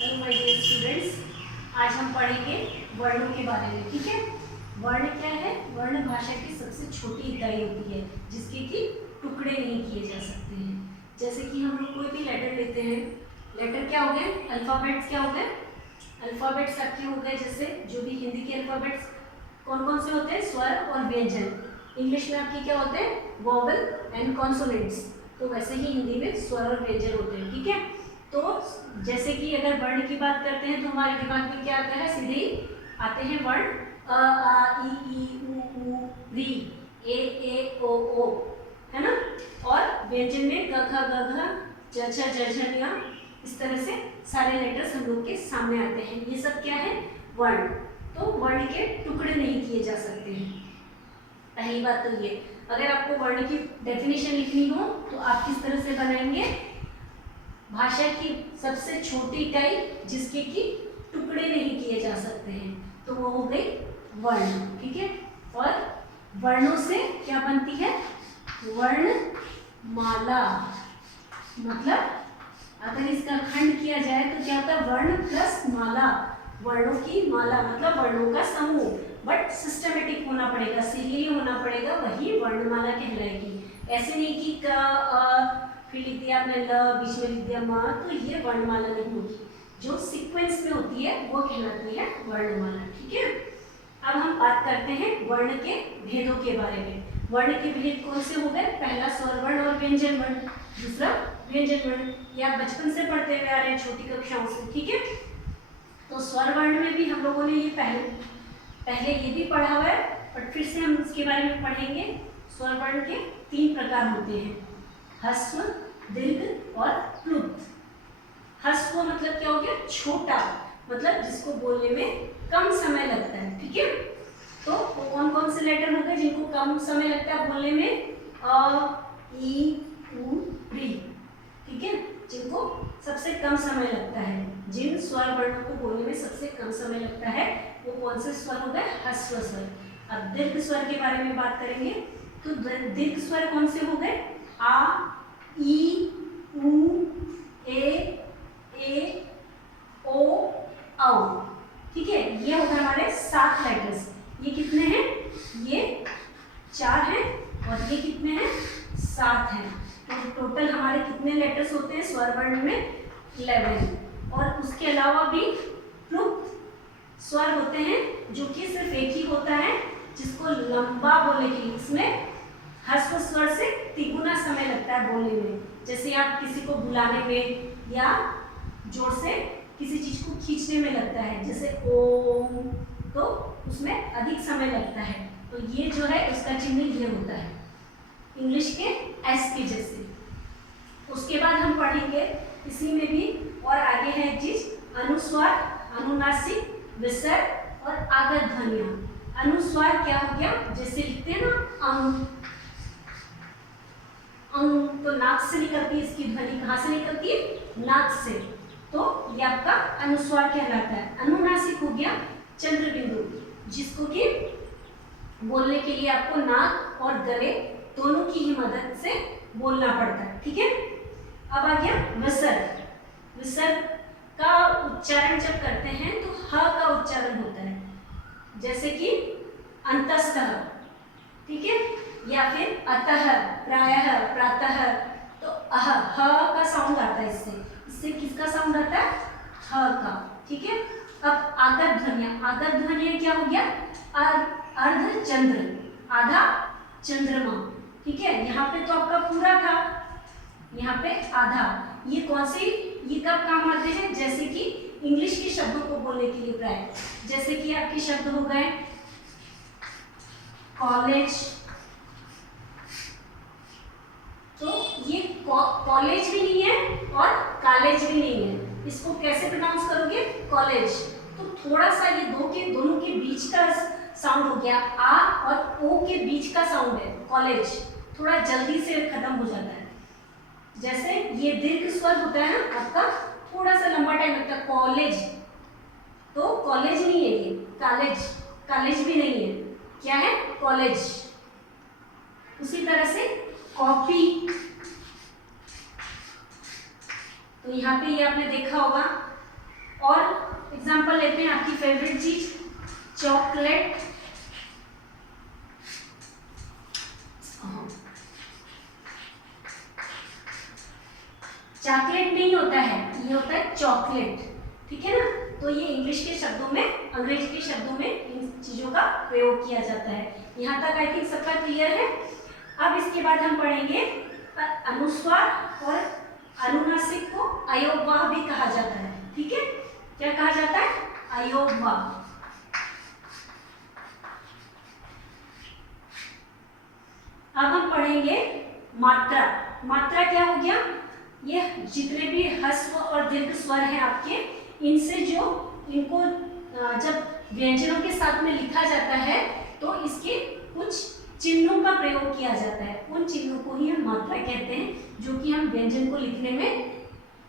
Hello my dear students, आज हम पढ़ेंगे वर्णों के बारे में। ठीक है, वर्ण क्या है? वर्ण भाषा की सबसे छोटी इकाई होती है जिसके कि टुकड़े नहीं किए जा सकते हैं। जैसे कि हम लोग कोई भी लेटर लेते हैं, लेटर क्या हो गए? अल्फाबेट्स क्या हो गए? अल्फाबेट्स आपके हो गए। जैसे जो भी हिंदी के अल्फाबेट्स कौन कौन से होते हैं? स्वर और व्यंजन। इंग्लिश में आपके क्या होते हैं? Vowel and consonants. तो वैसे ही हिंदी में स्वर और व्यंजन होते हैं। ठीक है, तो जैसे कि अगर वर्ण की बात करते हैं तो हमारे दिमाग में क्या आता है? सीधे ही आते हैं वर्ण अ आ ई उ री ए ओ ओ, है ना। और व्यंजन में क ख ग घ च छ ज झ ञ, इस तरह से सारे लेटर्स हम लोग के सामने आते हैं। ये सब क्या है? वर्ण। तो वर्ण के टुकड़े नहीं किए जा सकते हैं। पहली बात तो ये। अगर आपको वर्ण की डेफिनेशन लिखनी हो तो आप किस तरह से बनाएंगे? भाषा की सबसे छोटी इकाई जिसके कि टुकड़े नहीं किए जा सकते हैं, तो वो हो गई वर्ण। ठीक है, और वर्णों से क्या बनती है? वर्णमाला। मतलब अगर इसका खंड किया जाए तो क्या होता है? वर्ण प्लस माला, वर्णों की माला मतलब वर्णों का समूह। बट सिस्टमेटिक होना पड़ेगा, सीरियली होना पड़ेगा, वही वर्णमाला कहलाएगी। ऐसे नहीं कि क अ फिर लिख दिया आपने ल, बीच में लिख दिया म, तो ये वर्णमाला नहीं होगी। जो सीक्वेंस में होती है वो कहलाती है वर्णमाला। ठीक है, अब हम बात करते हैं वर्ण के भेदों के बारे में। वर्ण के भेद कौन से हो गए? पहला स्वर वर्ण और व्यंजन वर्ण, दूसरा व्यंजन वर्ण। ये आप बचपन से पढ़ते हुए आ रहे हैं, छोटी कक्षाओं से। ठीक है, तो स्वर वर्ण में भी हम लोगों ने ये पहले ये भी पढ़ा हुआ है, बट फिर से हम इसके बारे में पढ़ेंगे। स्वर वर्ण के 3 प्रकार होते हैं, ह्रस्व, दीर्घ और प्लुत। ह्रस्व मतलब क्या हो गया? छोटा, मतलब जिसको बोलने में कम समय लगता है। ठीक है, तो कौन कौन से लेटर हो गए जिनको कम समय लगता है बोलने में? अ, ई, उ, री। ठीक है, जिनको सबसे कम समय लगता है, जिन स्वर वर्णों को बोलने में सबसे कम समय लगता है, वो कौन से स्वर हो गए? ह्रस्व स्वर। अब दीर्घ स्वर के बारे में बात करेंगे, तो दीर्घ स्वर कौन से हो गए? आ, ई, उ, ए, ओ, औ। ठीक है, ये हो गए हमारे 7 लेटर्स। ये कितने हैं? ये 4 हैं और ये कितने हैं? 7 हैं। तो टोटल हमारे कितने लेटर्स होते हैं स्वर वर्ण में? 11। और उसके अलावा भी प्लुत स्वर होते हैं जो कि सिर्फ एक ही होता है, जिसको लंबा बोलने के लिए इसमें ह्रस्व स्वर से तिगुना समय लगता है बोलने में। जैसे आप किसी को बुलाने में या जोर से किसी चीज को खींचने में लगता है, जैसे ओम, तो उसमें अधिक समय लगता है। तो ये जो है उसका चिन्ह ये होता है, इंग्लिश के एस के जैसे। उसके बाद हम पढ़ेंगे इसी में भी और आगे है एक चीज, अनुस्वार, अनुनासिक, विसर्ग और आगत ध्वनियां। अनुस्वार क्या हो गया? जैसे लिखते हैं ना अंग, अंग, तो नाक से निकलती है इसकी ध्वनि। कहाँ से निकलती है? नाक से। तो ये आपका अनुस्वार कहलाता है। अनुनासिक हो गया चंद्र बिंदु, जिसको कि बोलने के लिए आपको नाक और गले दोनों की ही मदद से बोलना पड़ता है। ठीक है, अब आ गया विसर्ग। विसर्ग का उच्चारण जब करते हैं तो ह का उच्चारण होता है, जैसे कि अंतस्तः। ठीक है, या फिर अतः, प्रायः, प्रातः, तो अह, ह का साउंड आता है इससे। इससे किसका साउंड आता है? ह का। ठीक है, अब आगत ध्वनियां। आगत ध्वनियां क्या हो गया? अर्ध चंद्र, आधा चंद्रमा। ठीक है, यहाँ पे तो आपका पूरा था, यहाँ पे आधा। ये कौन से, ये कब काम आते हैं? जैसे कि इंग्लिश के शब्दों को बोलने के लिए प्राय, जैसे कि आपके शब्द हो गए कॉलेज, तो ये कॉलेज भी नहीं है और कॉलेज भी नहीं है। इसको कैसे प्रोनाउंस करोगे? कॉलेज। तो थोड़ा सा ये दोनों के बीच का साउंड हो गया, आ और ओ के बीच का साउंड है कॉलेज, थोड़ा जल्दी से खत्म हो जाता है। जैसे ये दीर्घ स्वर होता है ना आपका, थोड़ा सा लंबा टाइम लगता है। कॉलेज, तो कॉलेज नहीं है ये, कॉलेज, कॉलेज भी नहीं है, क्या है? कॉलेज। उसी तरह से कॉफी, तो यहाँ पे ये आपने देखा होगा और एग्जांपल लेते हैं आपकी फेवरेट चीज चॉकलेट, चॉकलेट नहीं होता है, ये होता है चॉकलेट, ठीक है ना। तो ये इंग्लिश के शब्दों में, अंग्रेजी के शब्दों में इन चीजों का प्रयोग किया जाता है। यहाँ तक आई थिंक सबका क्लियर है। अब इसके बाद हम पढ़ेंगे अनुस्वार और अनुनासिक को अयोगवाह भी कहा जाता है, ठीक है। क्या कहा जाता है? अयोगवाह। अब हम पढ़ेंगे मात्रा। मात्रा क्या हो गया? ये जितने भी ह्रस्व और दीर्घ स्वर हैं आपके, इनसे जो इनको जब व्यंजनों के साथ में लिखा जाता है तो इसके कुछ चिन्हों का प्रयोग किया जाता है। उन चिन्हों को ही हम मात्रा कहते हैं, जो कि हम व्यंजन को लिखने में,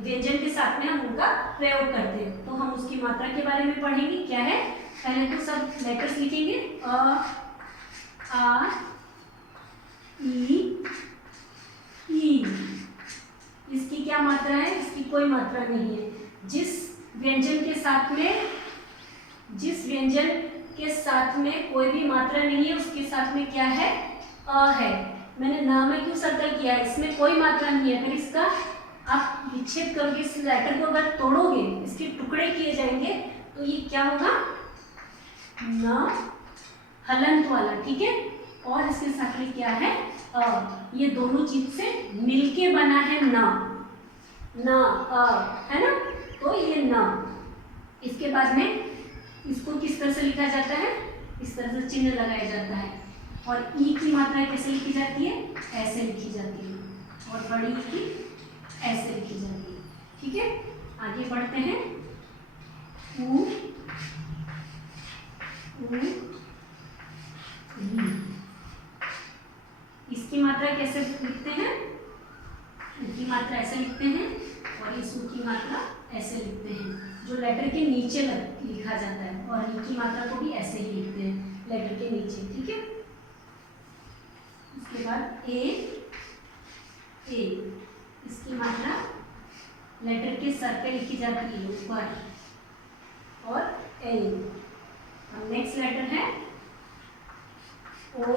व्यंजन के साथ में हम उनका प्रयोग करते हैं। तो हम उसकी मात्रा के बारे में पढ़ेंगे। क्या है? पहले तो सब लेटर्स लिखेंगे, अ, आ, ई, इसकी क्या मात्रा है? इसकी कोई मात्रा नहीं है। जिस व्यंजन के साथ में कोई भी मात्रा नहीं है, उसके साथ में क्या है? अ है। मैंने न में क्यों सर्कल किया है? इसमें कोई मात्रा नहीं है। अगर इसका आप विच्छेद करोगे, इस लेटर को अगर तोड़ोगे, इसके टुकड़े किए जाएंगे, तो ये क्या होगा? न हलंत वाला, ठीक है। और इसके साथ में क्या है? ये दोनों चीज से मिलके बना है न है ना। तो ये न, इसके बाद में इसको किस तरह से लिखा जाता है? इस तरह से चिन्ह लगाया जाता है। और ई की मात्रा कैसे लिखी जाती है? ऐसे लिखी जाती है। और बड़ी ई की ऐसे लिखी जाती है, ठीक है। आगे बढ़ते हैं। ऊ, इसकी मात्रा कैसे लिखते हैं? की मात्रा ऐसे लिखते हैं और इस की मात्रा ऐसे लिखते हैं, जो लेटर के नीचे लिखा जाता है। और ई की मात्रा को भी ऐसे ही लिखते हैं, लेटर के नीचे, ठीक है। उसके बाद ए, इसकी मात्रा लेटर के सर पे लिखी जाती है, ऊपर, और एल। अब नेक्स्ट लेटर है ओ,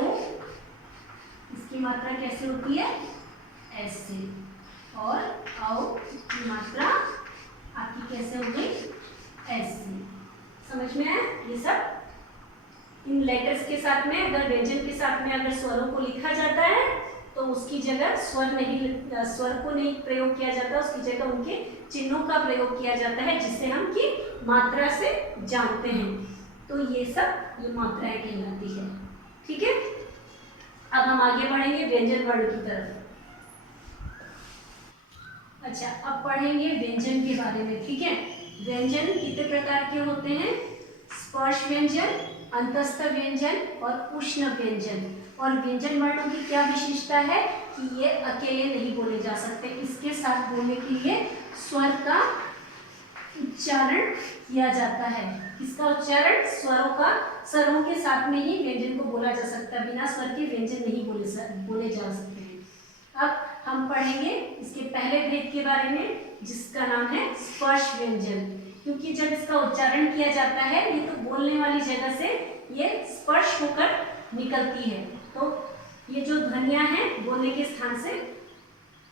इसकी मात्रा कैसे होती है? ऐसे। और आओ की मात्रा आपकी कैसे हो गई? ऐसे। समझ में आया? ये सब इन लेटर्स के साथ में, अगर व्यंजन के साथ में अगर स्वरों को लिखा जाता है तो उसकी जगह स्वर को नहीं प्रयोग किया जाता, उसकी जगह उनके चिन्हों का प्रयोग किया जाता है, जिससे हम की मात्रा से जानते हैं। तो ये सब ये मात्राएं कहलाती है, ठीक है। अब हम आगे बढ़ेंगे व्यंजन वर्ण की तरफ। अच्छा, अब पढ़ेंगे व्यंजन के बारे में, ठीक है। व्यंजन कितने प्रकार के होते हैं? स्पर्श व्यंजन, अंतस्थ व्यंजन और उष्ण व्यंजन। और व्यंजन वर्णों की क्या विशेषता है कि ये अकेले नहीं बोले जा सकते, इसके साथ बोलने के लिए स्वर का उच्चारण किया जाता है। इसका उच्चारण स्वरों के साथ में ही व्यंजन को बोला जा सकता है, बिना स्वर के व्यंजन नहीं बोले जा सकते हैं। अब हम पढ़ेंगे इसके पहले भेद के बारे में, जिसका नाम है स्पर्श व्यंजन। क्योंकि जब इसका उच्चारण किया जाता है, ये तो बोलने वाली जगह से ये स्पर्श होकर निकलती है। तो ये जो ध्वनियां हैं बोलने के स्थान से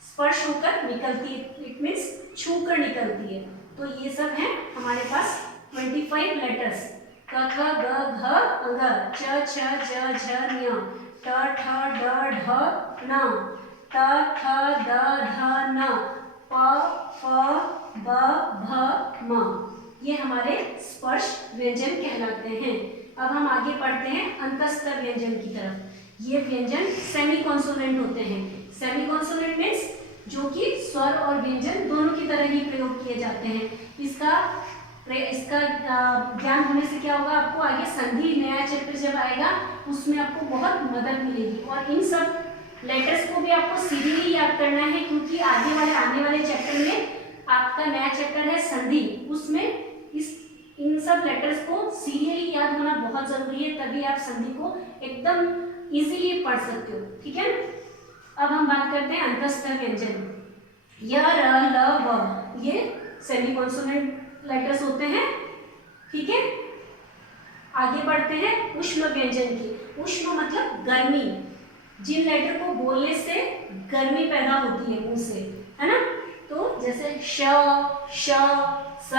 स्पर्श होकर निकलती है, इट मीन्स छू कर निकलती है। तो ये सब है हमारे पास 25 लेटर्स, क ख ग घ अ च छ ज झ ञ ट ठ ड ढ न त थ द ध न प फ ब भ म। ये हमारे स्पर्श व्यंजन कहलाते हैं। अब हम आगे बढ़ते हैं अंतस्थ व्यंजन की तरफ। ये व्यंजन सेमी कॉन्सोनेंट होते हैं। सेमी कॉन्सोनेंट मीन्स जो कि स्वर और व्यंजन दोनों की तरह ही प्रयोग किए जाते हैं। इसका ज्ञान होने से क्या होगा, आपको आगे संधि नया चैप्टर जब आएगा उसमें आपको बहुत मदद मिलेगी। और इन सब लेटर्स को भी आपको सीरियली याद करना है, क्योंकि आने वाले चैप्टर में आपका नया चैप्टर है संधि, उसमें इन सब लेटर्स को सीरियली याद होना बहुत जरूरी है, तभी आप संधि को एकदम इजीली पढ़ सकते हो, ठीक है। अब हम बात करते हैं अंतस्थ व्यंजन। य र ल व, ये सेमी कॉन्सोनेंट लेटर्स होते हैं, ठीक है। आगे बढ़ते हैं उष्म व्यंजन की। उष्म मतलब गर्मी, जिन लेटर को बोलने से गर्मी पैदा होती है मुंह से, है ना। तो जैसे श, श, स,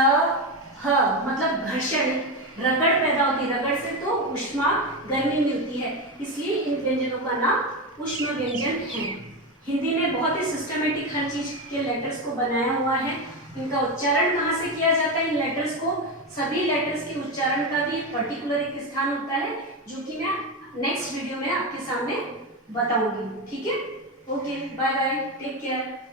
ह मतलब घर्षण, रगड़ पैदा होती है, रगड़ से तो उष्मा गर्मी मिलती है, इसलिए इन व्यंजनों का नाम उष्म व्यंजन है। हिंदी ने बहुत ही सिस्टमेटिक हर चीज के लेटर्स को बनाया हुआ है। इनका उच्चारण कहाँ से किया जाता है, इन लेटर्स को, सभी लेटर्स के उच्चारण का भी पर्टिकुलर एक स्थान होता है, जो कि मैं नेक्स्ट वीडियो में आपके सामने बताऊंगी, ठीक है। Okay, bye bye, take care.